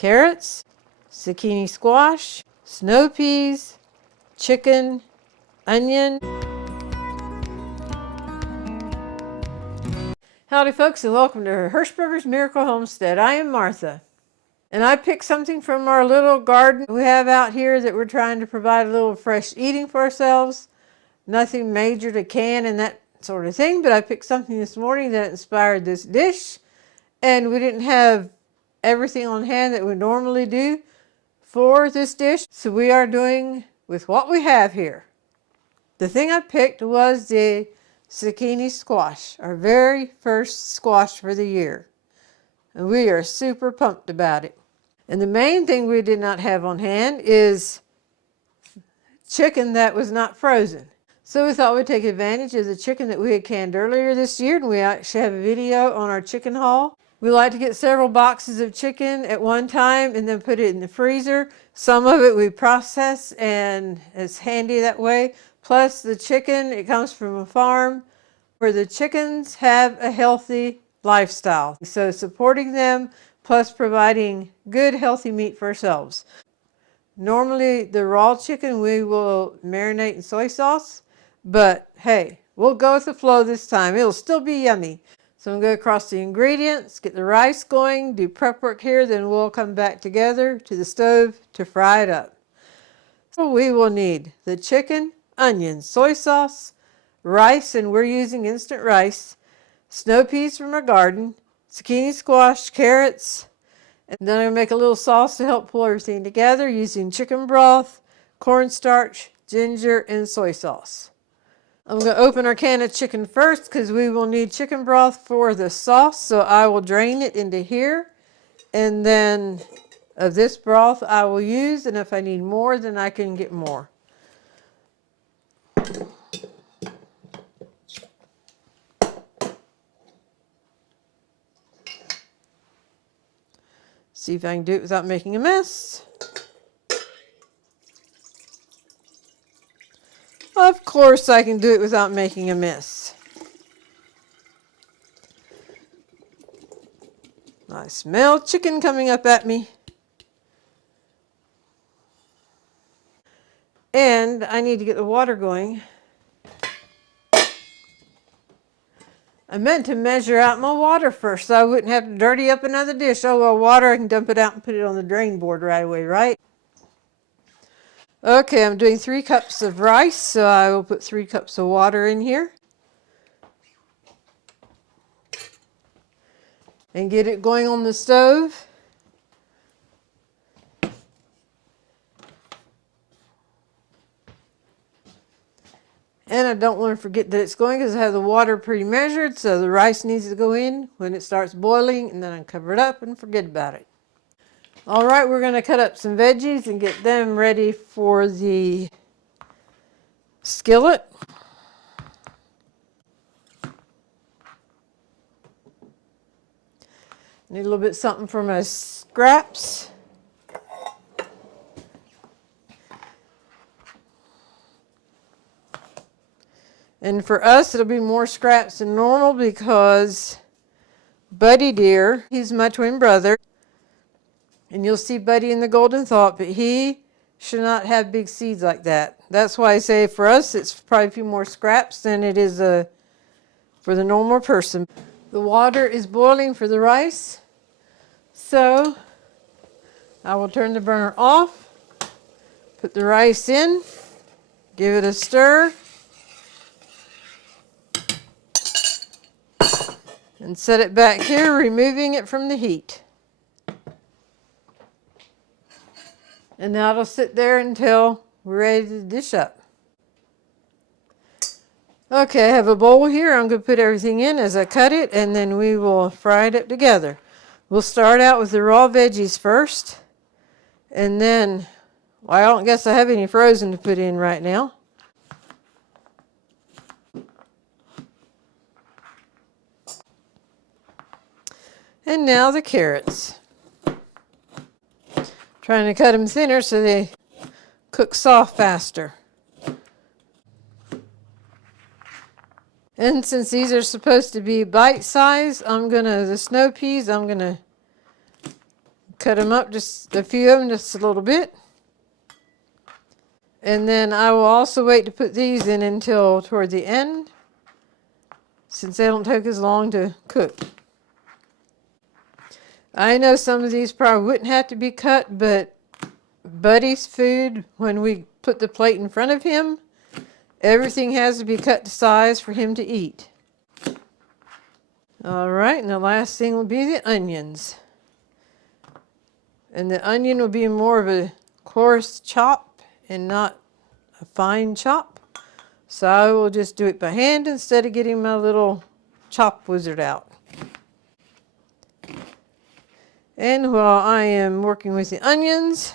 carrots, zucchini squash, snow peas, chicken, onion. Howdy folks, and welcome to Hirschberger's Miracle Homestead. I am Martha, and I picked something from our little garden we have out here that we're trying to provide a little fresh eating for ourselves. Nothing major to can and that sort of thing, but I picked something this morning that inspired this dish, and we didn't have everything on hand that we normally do for this dish, so we are doing with what we have here. The thing I picked was the zucchini squash, our very first squash for the year, and we are super pumped about it. And the main thing we did not have on hand is chicken that was not frozen. So we thought we'd take advantage of the chicken that we had canned earlier this year, and we actually have a video on our chicken haul. We like to get several boxes of chicken at one time and then put it in the freezer. Some of it we process, and it's handy that way. Plus the chicken, it comes from a farm where the chickens have a healthy lifestyle. So supporting them plus providing good healthy meat for ourselves. Normally the raw chicken we will marinate in soy sauce, but hey, we'll go with the flow this time. It'll still be yummy. So I'm going to go across the ingredients, get the rice going, do prep work here, then we'll come back together to the stove to fry it up. So we will need the chicken, onions, soy sauce, rice, and we're using instant rice, snow peas from our garden, zucchini squash, carrots, and then I'm going to make a little sauce to help pull everything together using chicken broth, cornstarch, ginger, and soy sauce. I'm going to open our can of chicken first because we will need chicken broth for the sauce, so I will drain it into here, and then of this broth I will use, and if I need more then I can get more. See if I can do it without making a mess. Of course I can do it without making a mess. I smell chicken coming up at me. And I need to get the water going. I meant to measure out my water first so I wouldn't have to dirty up another dish. Oh well, water, I can dump it out and put it on the drain board right away, right? Okay, I'm doing 3 cups of rice, so I will put 3 cups of water in here. And get it going on the stove. And I don't want to forget that it's going because I have the water pre-measured, so the rice needs to go in when it starts boiling, and then I cover it up and forget about it. All right, we're going to cut up some veggies and get them ready for the skillet. Need a little bit something for my scraps. And for us, it'll be more scraps than normal because Buddy dear, he's my twin brother. And you'll see Buddy in the Golden Thought, but he should not have big seeds like that. That's why I say for us, it's probably a few more scraps than it is for the normal person. The water is boiling for the rice, so I will turn the burner off, put the rice in, give it a stir, and set it back here, removing it from the heat. And now it'll sit there until we're ready to dish up. Okay, I have a bowl here. I'm going to put everything in as I cut it, and then we will fry it up together. We'll start out with the raw veggies first, and then, well, I don't guess I have any frozen to put in right now. And now the carrots. Trying to cut them thinner so they cook soft faster. And since these are supposed to be bite size, the snow peas, I'm gonna Cut them up, just a few of them, just a little bit. And then I will also wait to put these in until toward the end, since they don't take as long to cook. I know some of these probably wouldn't have to be cut, but Buddy's food, when we put the plate in front of him, everything has to be cut to size for him to eat. All right, and the last thing will be the onions. And the onion will be more of a coarse chop and not a fine chop. So I will just do it by hand instead of getting my little chop wizard out. And while I am working with the onions,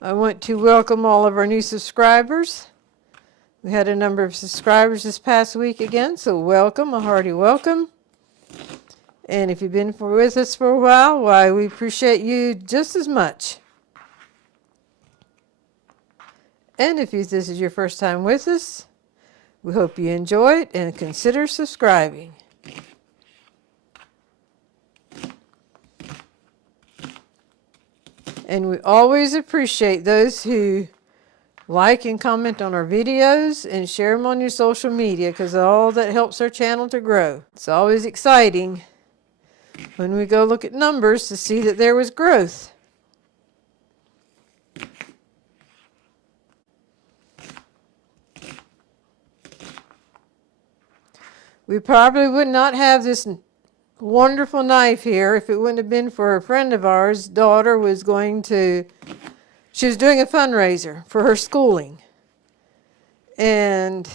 I want to welcome all of our new subscribers. We had a number of subscribers this past week again, so welcome, a hearty welcome. And if you've been with us for a while, why, we appreciate you just as much. And if this is your first time with us, we hope you enjoy it and consider subscribing. And we always appreciate those who like and comment on our videos and share them on your social media, because all that helps our channel to grow. It's always exciting when we go look at numbers to see that there was growth. We probably would not have this wonderful knife here if it wouldn't have been for a friend of ours. Daughter was she was doing a fundraiser for her schooling. And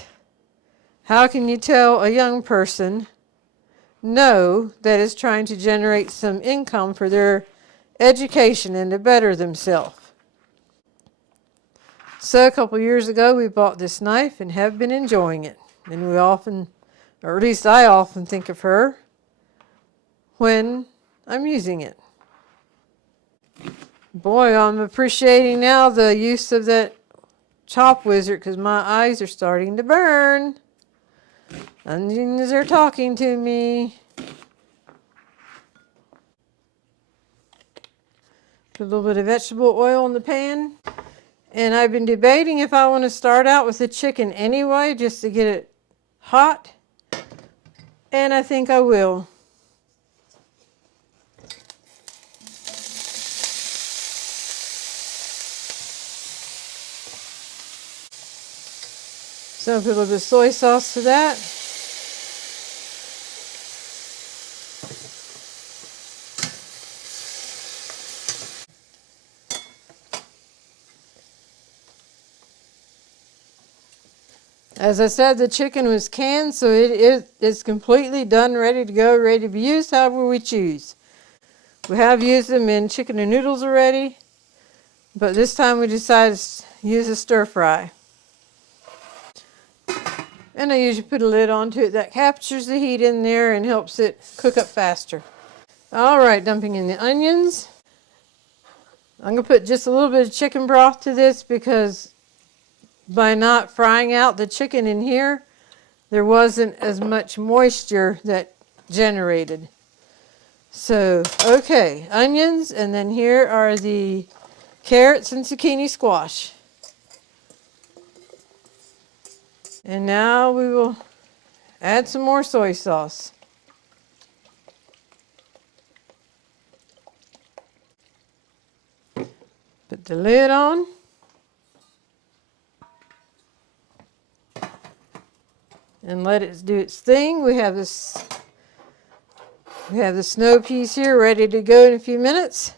how can you tell a young person no that is trying to generate some income for their education and to better themselves? So a couple years ago we bought this knife and have been enjoying it. And we often, or at least I often, think of her when I'm using it. Boy, I'm appreciating now the use of that chop wizard, because my eyes are starting to burn. Onions are talking to me. Put a little bit of vegetable oil in the pan. And I've been debating if I want to start out with the chicken anyway, just to get it hot. And I think I will. So I'll put a little bit of soy sauce to that. As I said, the chicken was canned, so it is completely done, ready to go, ready to be used however we choose. We have used them in chicken and noodles already, but this time we decided to use a stir fry. And I usually put a lid onto it that captures the heat in there and helps it cook up faster. All right, dumping in the onions. I'm going to put just a little bit of chicken broth to this, because by not frying out the chicken in here, there wasn't as much moisture that generated. So, okay, onions, and then here are the carrots and zucchini squash. And now we will add some more soy sauce. Put the lid on. And let it do its thing. We have the snow peas here ready to go in a few minutes.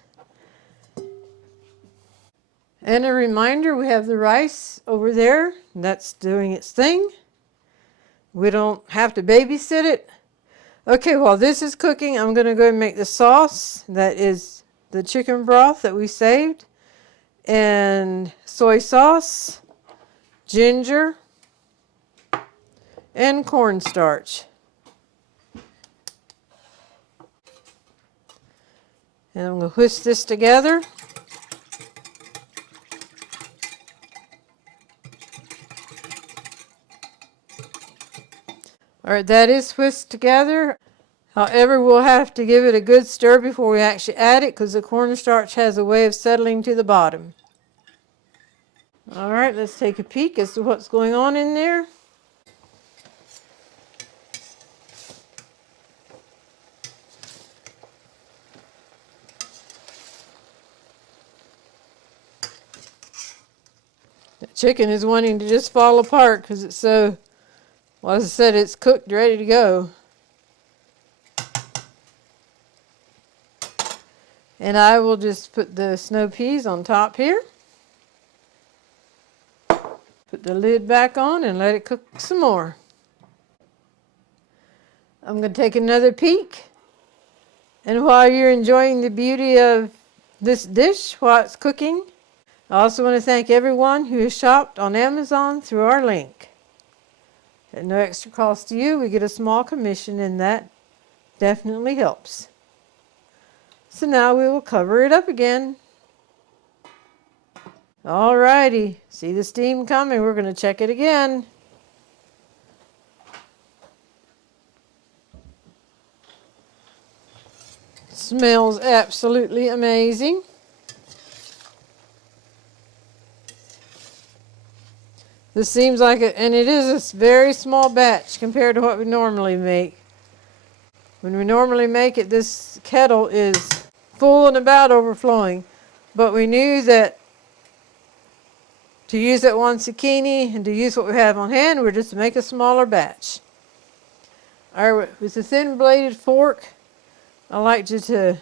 And a reminder, we have the rice over there. That's doing its thing. We don't have to babysit it. Okay, while this is cooking, I'm going to go and make the sauce. That is the chicken broth that we saved. And soy sauce, ginger, and cornstarch. And I'm going to whisk this together. All right, that is whisked together. However, we'll have to give it a good stir before we actually add it because the cornstarch has a way of settling to the bottom. All right, let's take a peek as to what's going on in there. The chicken is wanting to just fall apart because it's so, well, as I said, it's cooked, ready to go. And I will just put the snow peas on top here. Put the lid back on and let it cook some more. I'm going to take another peek. And while you're enjoying the beauty of this dish while it's cooking, I also want to thank everyone who has shopped on Amazon through our link. At no extra cost to you, we get a small commission, and that definitely helps. So now we will cover it up again. Alrighty, see the steam coming. We're going to check it again. Smells absolutely amazing. This seems like it, and it is a very small batch compared to what we normally make. When we normally make it, this kettle is full and about overflowing. But we knew that to use that one zucchini and to use what we have on hand, we're just to make a smaller batch. All right, with a thin bladed fork, I like you to,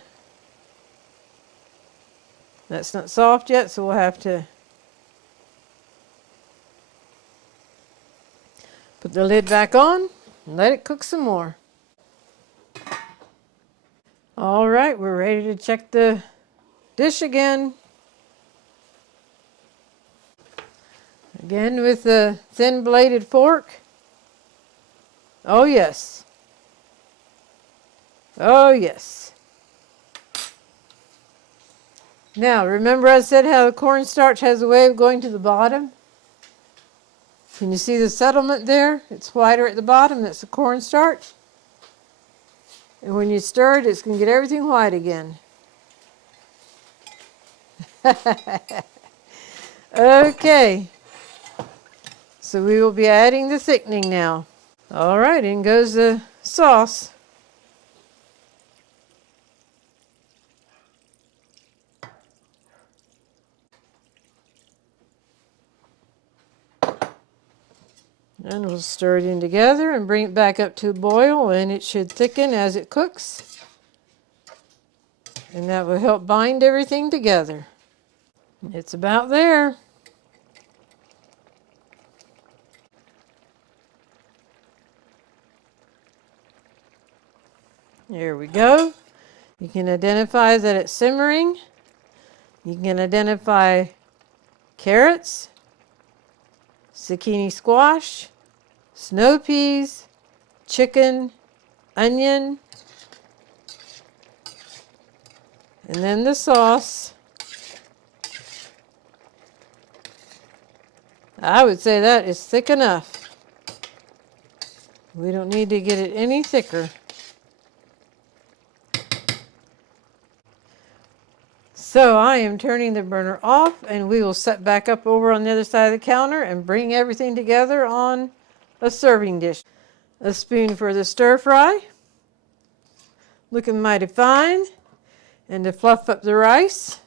that's not soft yet, so we'll have to put the lid back on and let it cook some more. All right, we're ready to check the dish again. Again with the thin bladed fork. Oh yes. Oh yes. Now remember I said how the cornstarch has a way of going to the bottom? Can you see the settlement there? It's whiter at the bottom. That's the cornstarch. And when you stir it, it's going to get everything white again. Okay. So we will be adding the thickening now. All right, in goes the sauce. And we'll stir it in together and bring it back up to a boil, and it should thicken as it cooks. And that will help bind everything together. It's about there. There we go. You can identify that it's simmering. You can identify carrots, zucchini squash, snow peas, chicken, onion, and then the sauce. I would say that is thick enough. We don't need to get it any thicker. So I am turning the burner off, and we will set back up over on the other side of the counter and bring everything together on a serving dish. A spoon for the stir fry, looking mighty fine, and to fluff up the rice.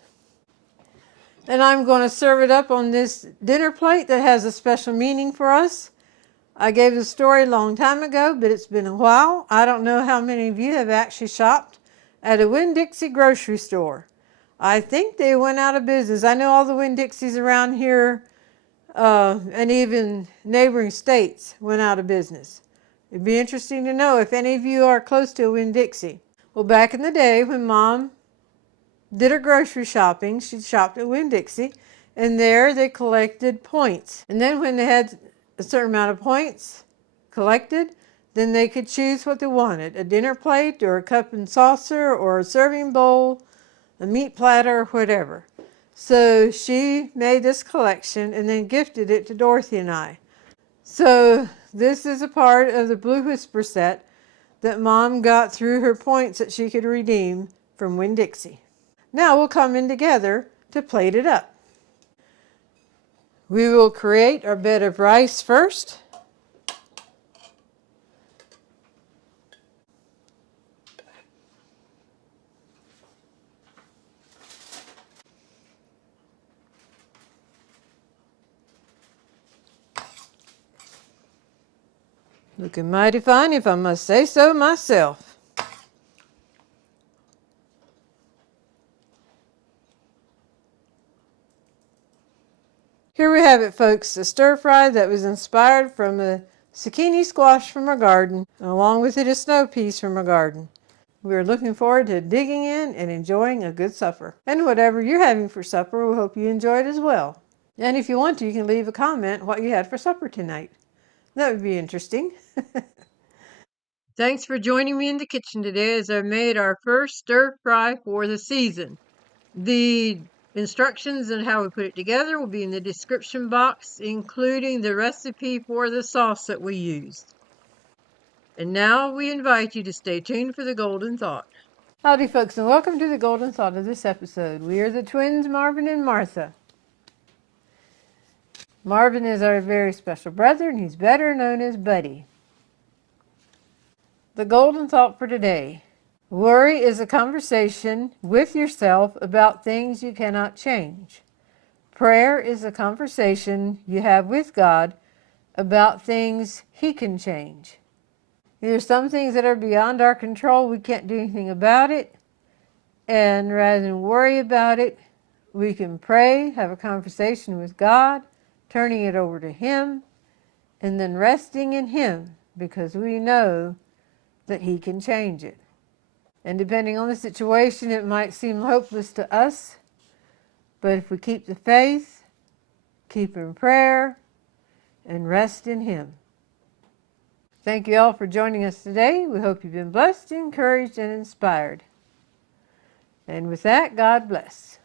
And I'm going to serve it up on this dinner plate that has a special meaning for us. I gave the story a long time ago, but it's been a while. I don't know how many of you have actually shopped at a Winn-Dixie grocery store. I think they went out of business. I know all the Winn-Dixies around here and even neighboring states went out of business. It'd be interesting to know if any of you are close to a Winn-Dixie. Well, back in the day when Mom did her grocery shopping, she shopped at Winn-Dixie, and there they collected points. And then when they had a certain amount of points collected, then they could choose what they wanted, a dinner plate or a cup and saucer or a serving bowl, a meat platter, whatever. So she made this collection and then gifted it to Dorothy and I. So this is a part of the Blue Whisper set that Mom got through her points that she could redeem from Winn-Dixie. Now we'll come in together to plate it up. We will create our bed of rice first. Looking mighty fine, if I must say so myself. Here we have it, folks, a stir fry that was inspired from a zucchini squash from our garden, and along with it a snow peas from our garden. We are looking forward to digging in and enjoying a good supper. And whatever you're having for supper, we hope you enjoy it as well. And if you want to, you can leave a comment what you had for supper tonight. That would be interesting. Thanks for joining me in the kitchen today as I made our first stir fry for the season. The instructions and how we put it together will be in the description box, including the recipe for the sauce that we used. And now we invite you to stay tuned for the Golden Thought. Howdy, folks, and welcome to the Golden Thought of this episode. We are the twins, Marvin and Martha. Marvin is our very special brother, and he's better known as Buddy. The Golden Thought for today. Worry is a conversation with yourself about things you cannot change. Prayer is a conversation you have with God about things He can change. There's some things that are beyond our control. We can't do anything about it. And rather than worry about it, we can pray, have a conversation with God, turning it over to Him, and then resting in Him because we know that He can change it. And depending on the situation, it might seem hopeless to us, but if we keep the faith, keep in prayer, and rest in Him. Thank you all for joining us today. We hope you've been blessed, encouraged, and inspired. And with that, God bless.